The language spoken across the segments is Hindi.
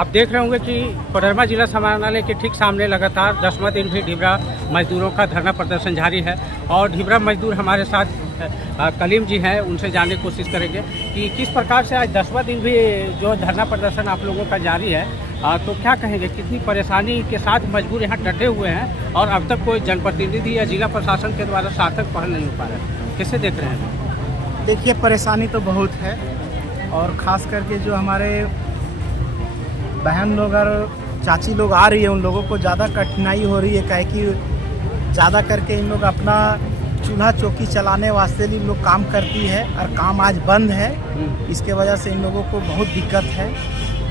आप देख रहे होंगे कि कोडरमा जिला समाहरणालय के ठीक सामने लगातार 10वां दिन भी ढिबरा मजदूरों का धरना प्रदर्शन जारी है। और ढिबरा मजदूर हमारे साथ कलीम जी हैं, उनसे जानने की कोशिश करेंगे कि किस प्रकार से आज 10वां दिन भी जो धरना प्रदर्शन आप लोगों का जारी है, तो क्या कहेंगे, कितनी परेशानी के साथ मजदूर यहाँ डटे हुए हैं और अब तक कोई जनप्रतिनिधि या जिला प्रशासन के द्वारा सार्थक पहल नहीं हो पा रहा है, कैसे देख रहे हैं? देखिए, परेशानी तो बहुत है और ख़ास करके जो हमारे बहन लोग और चाची लोग आ रही है उन लोगों को ज़्यादा कठिनाई हो रही है, काहे कि ज़्यादा करके इन लोग अपना चूल्हा चौकी चलाने वास्ते भी लोग काम करती है और काम आज बंद है। इसके वजह से इन लोगों को बहुत दिक्कत है।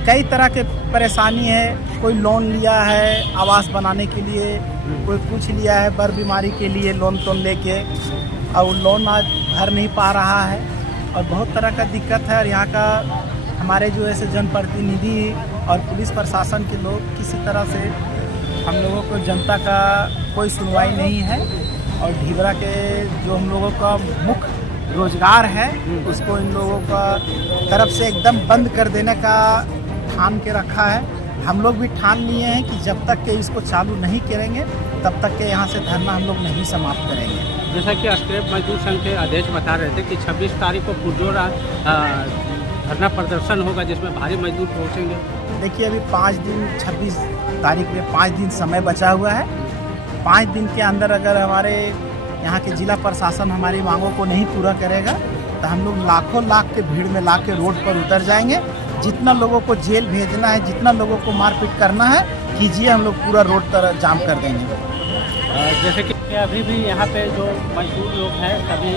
कई तरह के परेशानी है, कोई लोन लिया है आवास बनाने के लिए, कोई कुछ लिया है बर बीमारी के लिए लोन लेके, और लोन आज भर नहीं पा रहा है और बहुत तरह का दिक्कत है। और यहाँ का हमारे जो ऐसे जनप्रतिनिधि और पुलिस प्रशासन के लोग किसी तरह से हम लोगों को जनता का कोई सुनवाई नहीं है और ढिबरा के जो हम लोगों का मुख्य रोजगार है उसको इन लोगों का तरफ से एकदम बंद कर देने का ठान के रखा है। हम लोग भी ठान लिए हैं कि जब तक के इसको चालू नहीं करेंगे तब तक के यहाँ से धरना हम लोग नहीं समाप्त करेंगे। जैसा कि स्क्रैप मजदूर संघ के अध्यक्ष बता रहे थे कि 26 तारीख को पुरजोर धरना प्रदर्शन होगा जिसमें भारी मजदूर पहुँचेंगे। देखिए, अभी 5 दिन 26 तारीख में 5 दिन समय बचा हुआ है। 5 दिन के अंदर अगर हमारे यहाँ के जिला प्रशासन हमारी मांगों को नहीं पूरा करेगा तो हम लोग लाखों लाख के भीड़ में ला के रोड पर उतर जाएंगे। जितना लोगों को जेल भेजना है, जितना लोगों को मारपीट करना है कीजिए, हम लोग पूरा रोड पर जाम कर देंगे। जैसे कि अभी भी यहाँ पे जो मजदूर लोग हैं सभी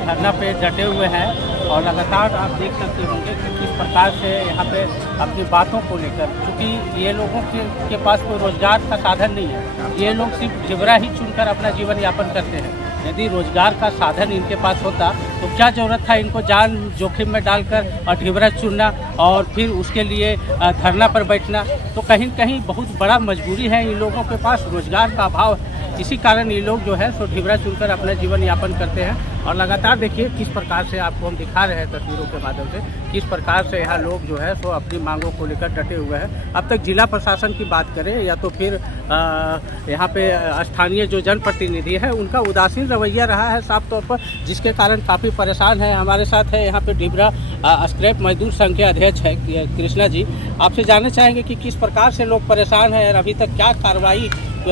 धरना पे डटे हुए हैं और लगातार आप देख सकते होंगे कि किस प्रकार से यहाँ पे अपनी बातों को लेकर, क्योंकि ये लोगों के पास कोई रोजगार का साधन नहीं है, ये लोग सिर्फ ढिबरा ही चुनकर अपना जीवन यापन करते हैं। यदि रोजगार का साधन इनके पास होता तो क्या ज़रूरत था इनको जान जोखिम में डालकर और ढिबरा चुनना और फिर उसके लिए धरना पर बैठना। तो कहीं न कहीं बहुत बड़ा मजबूरी है इन लोगों के पास, रोजगार का अभाव, इसी कारण ये लोग जो है सो ढिबरा चुनकर अपना जीवन यापन करते हैं। और लगातार देखिए किस प्रकार से आपको हम दिखा रहे हैं तस्वीरों के माध्यम से, किस प्रकार से यहाँ लोग जो है सो अपनी मांगों को लेकर डटे हुए हैं। अब तक जिला प्रशासन की बात करें या तो फिर यहाँ पे स्थानीय जो जनप्रतिनिधि है उनका उदासीन रवैया रहा है साफ तौर पर, जिसके कारण काफ़ी परेशान है। हमारे साथ है यहाँ पे ढिबरा स्क्रैप मजदूर संघ के अध्यक्ष है कृष्णा जी। आपसे जानना चाहेंगे कि किस प्रकार से लोग परेशान हैं और अभी तक क्या कार्रवाई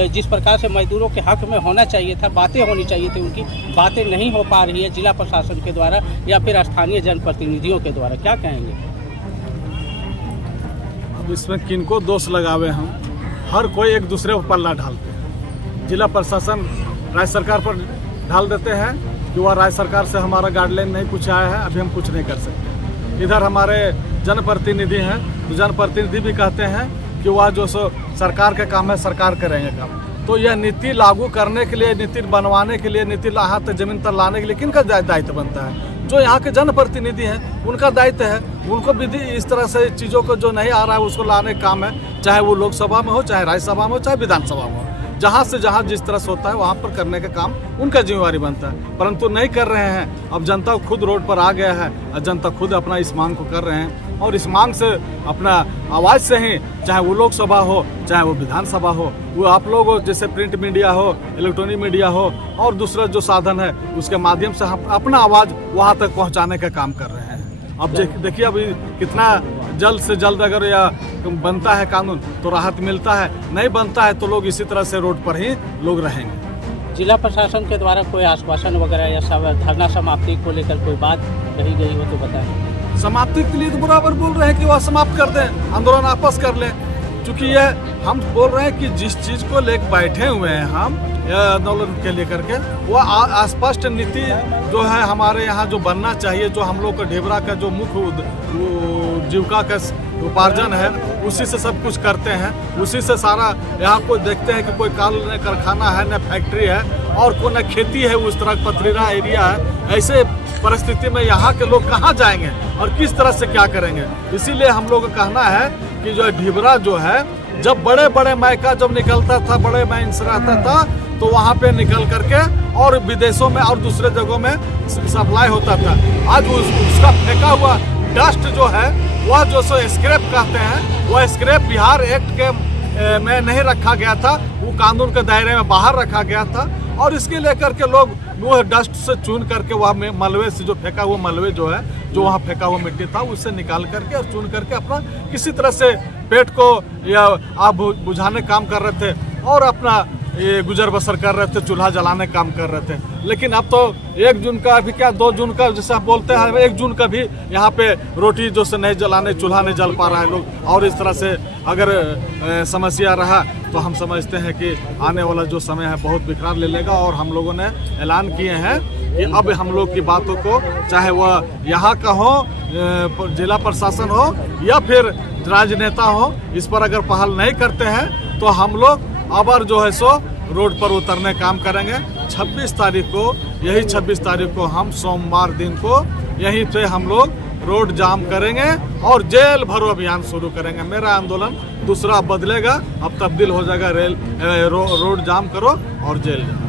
जिस प्रकार से मजदूरों के हक में होना चाहिए था, बातें होनी चाहिए थी, उनकी बातें नहीं हो पा रही है जिला प्रशासन के द्वारा या फिर स्थानीय जनप्रतिनिधियों के द्वारा, क्या कहेंगे? अब इसमें किनको दोष लगावे हम? हर कोई एक दूसरे पर पल्ला डालते हैं। जिला प्रशासन राज्य सरकार पर ढाल देते हैं कि वह राज्य सरकार से हमारा गाइडलाइन नहीं कुछ आया है, अभी हम कुछ नहीं कर सकते। इधर हमारे जनप्रतिनिधि हैं तो जनप्रतिनिधि भी कहते हैं कि वह जो सरकार का काम है सरकार करेंगे काम। तो यह नीति लागू करने के लिए, नीति बनवाने के लिए, नीति यहाँ तक जमीन तक लाने के लिए किनका दायित्व बनता है? जो यहाँ के जनप्रतिनिधि हैं उनका दायित्व है। उनको विधि इस तरह से चीज़ों को जो नहीं आ रहा है उसको लाने का काम है, चाहे वो लोकसभा में हो, चाहे राज्यसभा में हो, चाहे विधानसभा में हो। जहाँ से जहाँ जिस तरह से होता है वहाँ पर करने का काम उनका जिम्मेवारी बनता है, परंतु नहीं कर रहे हैं। अब जनता खुद रोड पर आ गया है और जनता खुद अपना इस मांग को कर रहे हैं और इस मांग से अपना आवाज़ से ही, चाहे वो लोकसभा हो चाहे वो विधानसभा हो, वो आप लोग जैसे प्रिंट मीडिया हो, इलेक्ट्रॉनिक मीडिया हो और दूसरा जो साधन है उसके माध्यम से हम अपना आवाज़ वहाँ तक पहुँचाने का काम कर रहे हैं। अब देखिए अभी कितना जल्द से जल्द अगर यह बनता है कानून तो राहत मिलता है, नहीं बनता है तो लोग इसी तरह से रोड पर ही लोग रहेंगे। जिला प्रशासन के द्वारा कोई आश्वासन वगैरह या धरना समाप्ति को लेकर कोई बात कही गई हो तो बताएं। समाप्ति के लिए तो बराबर बोल रहे हैं कि वह समाप्त कर दें, आंदोलन वापस कर लें, क्योंकि यह हम बोल रहे हैं कि जिस चीज़ को लेकर बैठे हुए हैं हम आंदोलन के लेकर के, वह स्पष्ट नीति जो है हमारे यहाँ जो बनना चाहिए, जो हम लोग का ढिबरा का जो मुख्य जीविका का उपार्जन है उसी से सब कुछ करते हैं, उसी से सारा यहाँ को देखते हैं कि कोई न कारखाना है न फैक्ट्री है और कोई न खेती है, उस तरह पथरीला एरिया है। ऐसे परिस्थिति में यहाँ के लोग कहाँ जाएंगे और किस तरह से क्या करेंगे? इसीलिए हम लोग का कहना है कि जो ढिबरा जो है, जब बड़े बड़े मैका जब निकलता था, बड़े माइंस रहता था तो वहाँ पे निकल करके और विदेशों में और दूसरे जगहों में सप्लाई होता था। आज उसका फेंका हुआ डस्ट जो है वह जो सो स्क्रैप कहते हैं, वह स्क्रैप बिहार एक्ट के में नहीं रखा गया था, वो कानून के दायरे में बाहर रखा गया था। और इसके लेकर के लोग वो डस्ट से चुन करके वहाँ में मलबे से जो फेंका हुआ मलबे जो है, जो वहाँ फेंका हुआ मिट्टी था, उससे निकाल करके और चुन करके अपना किसी तरह से पेट को या आग बुझाने काम कर रहे थे और अपना ये गुजर बसर कर रहे थे, चूल्हा जलाने काम कर रहे थे। लेकिन अब तो 1 जून का अभी क्या 2 जून का जैसे आप बोलते हैं, 1 जून का भी यहाँ पे रोटी जो से नहीं जलाने, चूल्हा नहीं जल पा रहा है लोग। और इस तरह से अगर समस्या रहा तो हम समझते हैं कि आने वाला जो समय है बहुत विकराल ले लेगा। और हम लोगों ने ऐलान किए हैं कि अब हम लोग की बातों को, चाहे वह यहाँ का हो, जिला प्रशासन हो या फिर राजनेता हो, इस पर अगर पहल नहीं करते हैं तो हम लोग अब जो है सो रोड पर उतरने काम करेंगे। 26 तारीख को, यही 26 तारीख को हम सोमवार दिन को यहीं पे हम लोग रोड जाम करेंगे और जेल भरो अभियान शुरू करेंगे। मेरा आंदोलन दूसरा बदलेगा, अब तब्दील हो जाएगा रोड जाम करो और जेल जाओ।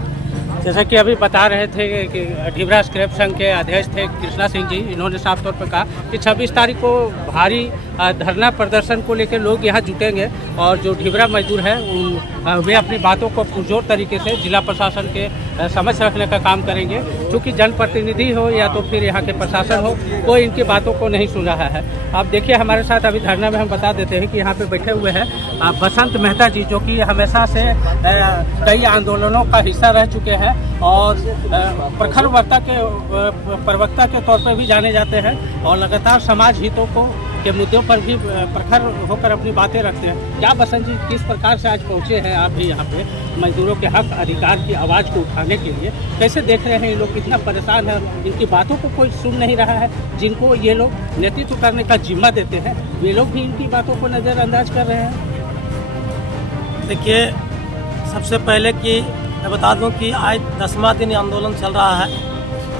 जैसा कि अभी बता रहे थे कि ढिबरा स्क्रैप संघ के अध्यक्ष थे कृष्णा सिंह जी, इन्होंने साफ तौर पर कहा कि 26 तारीख को भारी धरना प्रदर्शन को लेकर लोग यहाँ जुटेंगे और जो ढिबरा मजदूर हैं वे अपनी बातों को पुरजोर तरीके से जिला प्रशासन के समझ रखने का काम करेंगे। क्योंकि जनप्रतिनिधि हो या तो फिर यहाँ के प्रशासन हो, कोई इनकी बातों को नहीं सुन रहा है। आप देखिए हमारे साथ अभी धरना में हम बता देते हैं कि यहाँ पे बैठे हुए हैं बसंत मेहता जी, जो कि हमेशा से कई आंदोलनों का हिस्सा रह चुके हैं और प्रखर प्रवक्ता के तौर पर भी जाने जाते हैं और लगातार समाज हितों के मुद्दों पर भी प्रखर होकर अपनी बातें रखते हैं। क्या बसंत जी, किस प्रकार से आज पहुँचे हैं आप भी यहाँ पे मजदूरों के हक अधिकार की आवाज़ को उठाने के लिए? कैसे देख रहे हैं ये लोग कितना परेशान है, इनकी बातों को कोई सुन नहीं रहा है, जिनको ये लोग नेतृत्व करने का जिम्मा देते हैं वे लोग भी इनकी बातों को नज़रअंदाज कर रहे हैं? देखिए, सबसे पहले कि मैं बता दूं कि आज 10वां दिन आंदोलन चल रहा है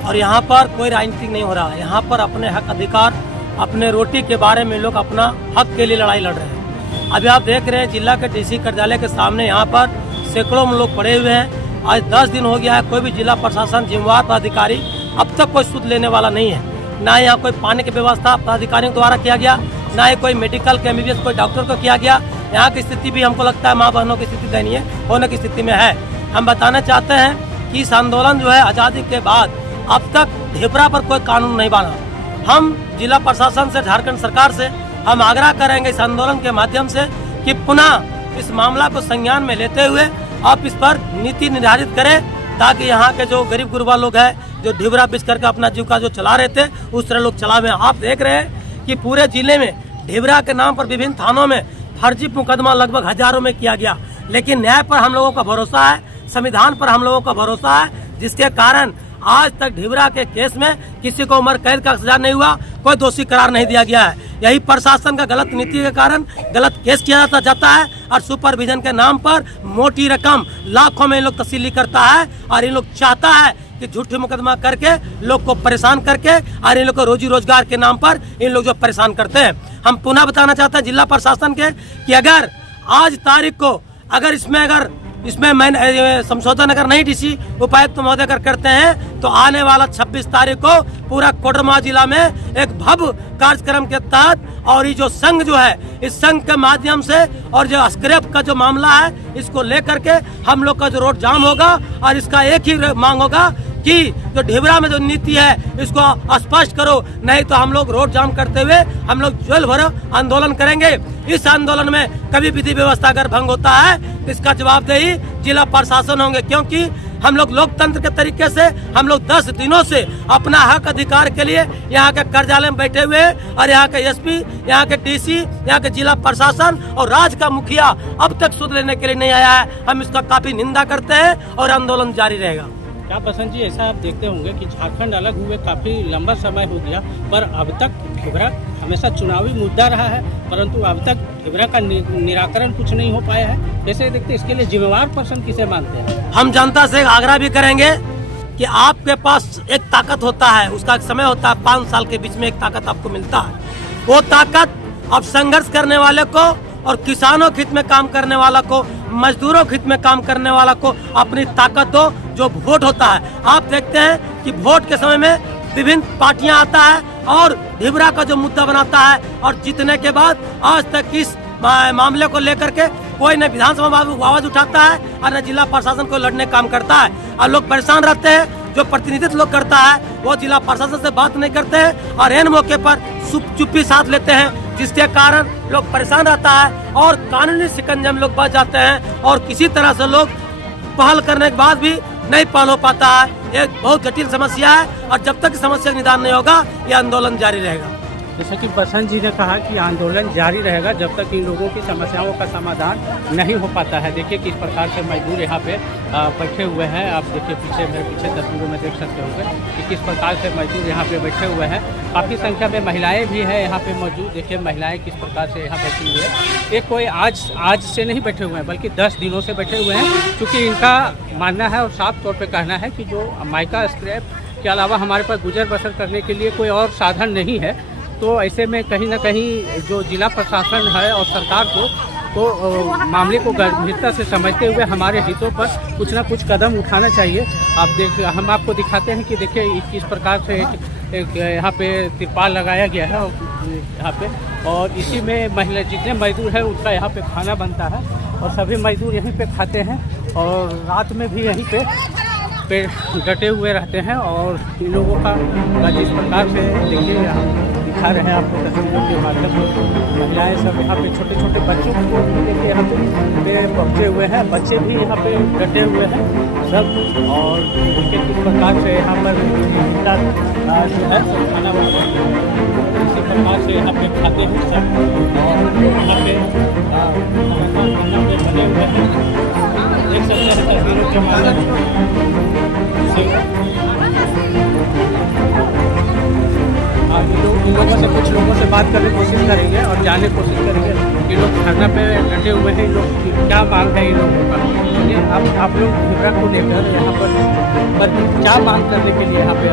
और यहाँ पर कोई राजनीति नहीं हो रहा है। यहाँ पर अपने हक अधिकार, अपने रोटी के बारे में लोग अपना हक के लिए लड़ाई लड़ रहे हैं। अभी आप देख रहे हैं जिला के डीसी कार्यालय के सामने यहाँ पर सैकड़ों लोग पड़े हुए हैं। आज 10 दिन हो गया है, कोई भी जिला प्रशासन जिम्मेवार पदाधिकारी अब तक कोई सुध लेने वाला नहीं है। ना यहाँ कोई पानी की व्यवस्था पदाधिकारियों द्वारा किया गया, ना ही कोई मेडिकल के MBBS कोई डॉक्टर को किया गया। यहाँ की स्थिति भी हमको लगता है माँ बहनों की स्थिति दयनीय होने की स्थिति में है। हम बताना चाहते हैं कि इस आंदोलन जो है आज़ादी के बाद अब तक ढिबरा पर कोई कानून नहीं बना। हम जिला प्रशासन से, झारखंड सरकार से हम आग्रह करेंगे इस आंदोलन के माध्यम से कि पुनः इस मामला को संज्ञान में लेते हुए आप इस पर नीति निर्धारित करें, ताकि यहाँ के जो गरीब गुरबा लोग हैं, जो ढिबरा बेच करके अपना जीविका जो चला रहे थे, उस तरह लोग चलावे। आप देख रहे हैं कि पूरे जिले में ढिबरा के नाम पर विभिन्न थानों में फर्जी मुकदमा लगभग हजारों में किया गया, लेकिन न्याय पर हम लोगों का भरोसा है, संविधान पर हम लोगों का भरोसा है, जिसके कारण आज तक ढिबरा के केस में किसी को उम्र कैद का सजा नहीं हुआ, कोई दोषी करार नहीं दिया गया है। यही प्रशासन का गलत नीति के कारण गलत केस किया जाता है और सुपरविजन के नाम पर मोटी रकम लाखों में इन लोग तस्लील करता है और इन लोग चाहता है कि झूठे मुकदमा करके लोग को परेशान करके और इन लोग को रोजी रोजगार के नाम पर इन लोग जो परेशान करते हैं। हम पुनः बताना चाहते हैं जिला प्रशासन के कि अगर आज तारीख को अगर इसमें संशोधन अगर नहीं डीसी उपायुक्त महोदय अगर करते हैं तो आने वाला 26 तारीख को पूरा कोडरमा जिला में एक भव्य कार्यक्रम के तहत और ये जो संघ जो है, इस संघ के माध्यम से और जो स्क्रैप का जो मामला है, इसको लेकर के हम लोग का जो रोड जाम होगा और इसका एक ही मांग होगा कि जो ढिबरा में जो नीति है इसको स्पष्ट करो, नहीं तो हम लोग रोड जाम करते हुए हम लोग जेल भरो आंदोलन करेंगे। इस आंदोलन में कभी विधि व्यवस्था अगर भंग होता है तो इसका जवाबदेही जिला प्रशासन होंगे, क्योंकि हम लोग लोकतंत्र के तरीके से हम लोग 10 दिनों से अपना हक अधिकार के लिए यहाँ के कार्यालय में बैठे हुए हैं और यहाँ के SP, यहाँ के DC, यहाँ के जिला प्रशासन और राज्य का मुखिया अब तक सुध लेने के लिए नहीं आया है। हम इसका काफी निंदा करते हैं और आंदोलन जारी रहेगा। क्या बसंत जी, ऐसा आप देखते होंगे कि झारखंड अलग हुए काफ़ी लंबा समय हो गया, पर अब तक ढिबरा हमेशा चुनावी मुद्दा रहा है, परंतु अब तक ढिबरा का निराकरण कुछ नहीं हो पाया है। कैसे देखते, इसके लिए जिम्मेवार पर्सन किसे मानते हैं? हम जनता से आग्रह भी करेंगे कि आपके पास एक ताकत होता है, उसका एक समय होता है, 5 साल के बीच में एक ताकत आपको मिलता है। वो ताकत अब संघर्ष करने वाले को और किसानों के हित में काम करने वाला को, मजदूरों के हित में काम करने वाला को अपनी ताकत दो, जो वोट होता है। आप देखते हैं कि वोट के समय में विभिन्न पार्टियां आता है और ढिबरा का जो मुद्दा बनाता है, और जीतने के बाद आज तक इस मामले को लेकर के कोई न विधानसभा में आवाज उठाता है और न जिला प्रशासन को लड़ने काम करता है, और लोग परेशान रहते हैं। जो प्रतिनिधित्व लोग करता है वो जिला प्रशासन से बात नहीं करते हैं और एन मौके पर चुप्पी साथ लेते हैं, जिसके कारण लोग परेशान रहता है और कानूनी शिकंजे में लोग बच जाते हैं, और किसी तरह से लोग पहल करने के बाद भी नहीं पहल हो पाता है। ये बहुत जटिल समस्या है, और जब तक समस्या का निदान नहीं होगा ये आंदोलन जारी रहेगा। जैसा कि बसंत जी ने कहा कि आंदोलन जारी रहेगा जब तक इन लोगों की समस्याओं का समाधान नहीं हो पाता है। देखिए किस प्रकार से मजदूर यहाँ पे बैठे हुए हैं। आप देखिए पीछे तस्वीरों में देख सकते होंगे कि किस प्रकार से मजदूर यहाँ पे बैठे हुए हैं। काफ़ी संख्या में महिलाएं भी हैं यहाँ पे मौजूद। देखिए महिलाएं किस प्रकार से यहाँ बैठी हुई है। ये कोई आज से नहीं बैठे हुए हैं बल्कि 10 दिनों से बैठे हुए हैं, क्योंकि इनका मानना है और साफ तौर पर कहना है कि जो माइका स्क्रैप के अलावा हमारे पास गुजर बसर करने के लिए कोई और साधन नहीं है। तो ऐसे में कहीं ना कहीं जो जिला प्रशासन है और सरकार को मामले को गंभीरता से समझते हुए हमारे हितों पर कुछ ना कुछ कदम उठाना चाहिए। हम आपको दिखाते हैं कि देखिए किस प्रकार से एक यहाँ पे तिरपाल लगाया गया है यहाँ पे, और इसी में महिला जितने मजदूर हैं उनका यहाँ पे खाना बनता है और सभी मजदूर यहीं पे खाते हैं और रात में भी यहीं पे डटे हुए रहते हैं। और इन लोगों का जिस प्रकार से देखिए दिखा रहे हैं आपको तस्वीरों के माध्यम से, महिलाएं सब यहाँ पे छोटे छोटे बच्चों को लेके यहाँ पे पहुँचे हुए हैं, बच्चे भी यहाँ पे डटे हुए हैं सब। और देखिए किस प्रकार से यहाँ पर जो है सब खाना इसी प्रकार से यहाँ पे खाते हैं सब, और यहाँ पे बने हुए हैं, देख सकते हैं तस्वीरों के माध्यम से। इन लोगों से कुछ लोगों से बात करने की कोशिश करेंगे और जानने की कोशिश करेंगे कि लोग धरना पे डटे हुए हैं, इन लोग क्या मांग है इन लोगों का। ये आप लोग ढिबरा को लेकर यहाँ पर क्या मांग करने के लिए यहाँ पे